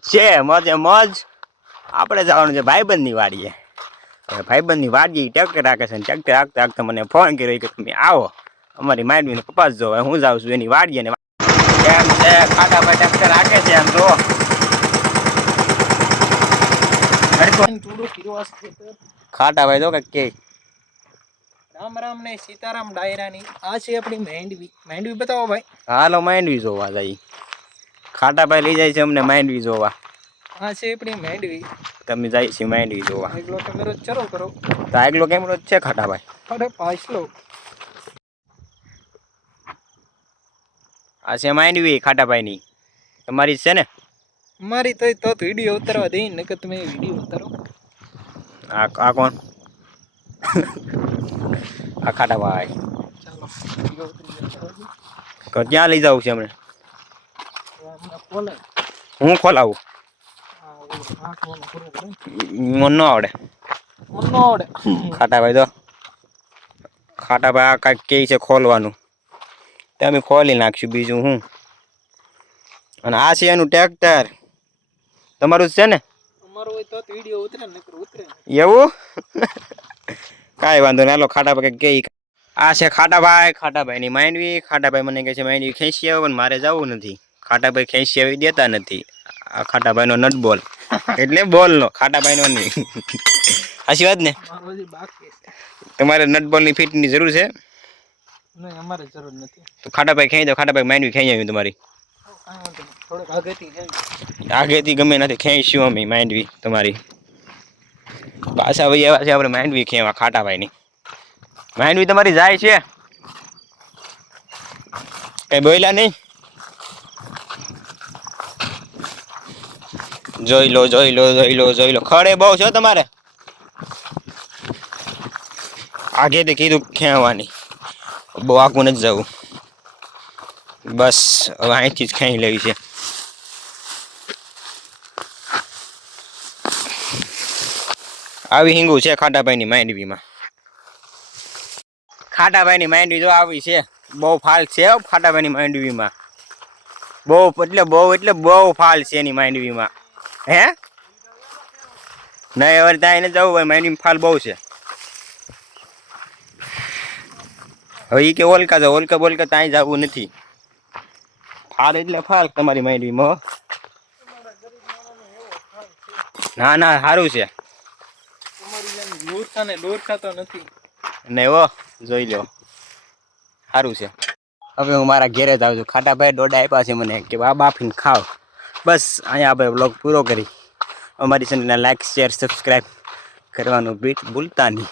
છે મજે મોજ. આપણે જવાનું છે ભાઈબંધની વાડીએ. ભાઈબંધની વાડી ટ્રેક્ટર રાખે છે. ટ્રેક્ટર રાખતા રાખતા મને ફોન કર્યો કે તમે આવો અમારી માંડવીને કપાસ જો. હું જાઉં છું એની વાડીએ ને એમ છે ખાટાભાઈ ટ્રેક્ટર રાખે છે એમ જો. ખાટાભાઈ જો કે રામ રામ ને સીતારામ ડાયરાની આ છે આપણી માંડવી. માંડવી બતાવો ભાઈ. હાલો માંડવી જોવા જાય. ખાટાભાઈ લઈ જાય છે અમને માંડવી જોવા. આ છે આપણી માંડવી. તમે જાય છે માંડવી જોવા. આગલો કેમેરો ચાલુ કરો. તો આગલો કેમેરો છે ખાટાભાઈ. અરે પાછલો. આ છે માંડવી ખાટાભાઈની. તમારી છે ને? મારી તો વિડીયો ઉતારવા દઈ નકર તમે વિડીયો ઉતારો. આ કોણ? આ ખાટાભાઈ. ચાલો ક્યાં લઈ જવું છે અમને? હું ખોલાવું? મને ન આવડે. ખાટાભાઈ તો ખાટાભાઈ આ કાંઈક કહે છે ખોલવાનું. તમે ખોલી નાખશું બીજું હું. અને આ છે એનું ટ્રેક્ટર. તમારું છે ને? અમારું હોય તો વિડીયો ઉતરે નકર ઉતરે. એવું? કાંઈ વાંધો નહીં. હાલો ખાટાભાઈ કંઈક કહે. આ છે ખાટાભાઈની માંડવી. ખાટાભાઈ મને કહે છે માંડવી ખેંચી આવો પણ મારે જવું નથી. ખાટાભાઈ ખેંચી આવી દેતા નથી. આ ખાટાભાઈનો નટ બોલ એટલે બોલનો ખાટાભાઈનો નહીં. સાચી વાત ને? તમારે નટ બોલની ફિટની જરૂર છે? નહીં અમારે જરૂર નથી. તો ખાટાભાઈ ખેંચી દો. ખાટાભાઈ માંડવી ખેંચી આવી તમારી. આગેથી ગમે નથી ખેંચ્યું અમે માંડવી તમારી. પાછા ભાઈ એવા છે આપણે માંડવી ખેવા ખાટાભાઈની. માંડવી તમારી જાય છે કઈ બોલ્યા નહીં? જોઈ લો. ખડે બહુ છો તમારે. આગેથી કીધું ખેવાની. બહુ આગું નથી જવું. બસ હવે અહીંથી જ ખેંચી લેવી છે. આવી હિંગુ છે ખાટાભાઈની માંડવીમાં. ખાટાભાઈની માંડવી જો આવી છે. બહુ ફાલ છે ખાટાભાઈની માંડવીમાં. બહુ બહુ ફાલ છે એની માંડવીમાં. હે નહીં હવે ત્યાં એને જવું હોય માંડવીમાં ફાલ બહુ છે. હવે એ કે ઓલકા જાવ ઓલકા ત્યાં જવું નથી. ફાલ એટલે ફાલ તમારી માંડવીમાં. ના સારું છે. નહીં હો જોઈ લો સારું છે. હવે હું મારા ઘેરે જ આવું છું. ખાટાભાઈ ડોડા આપ્યા છે મને કે બાફીને ખાવ. બસ અહીંયા આપણે બ્લોગ પૂરો કરી. અમારી ચેનલને લાઈક શેર સબસ્ક્રાઈબ કરવાનું ભૂલતા નહીં.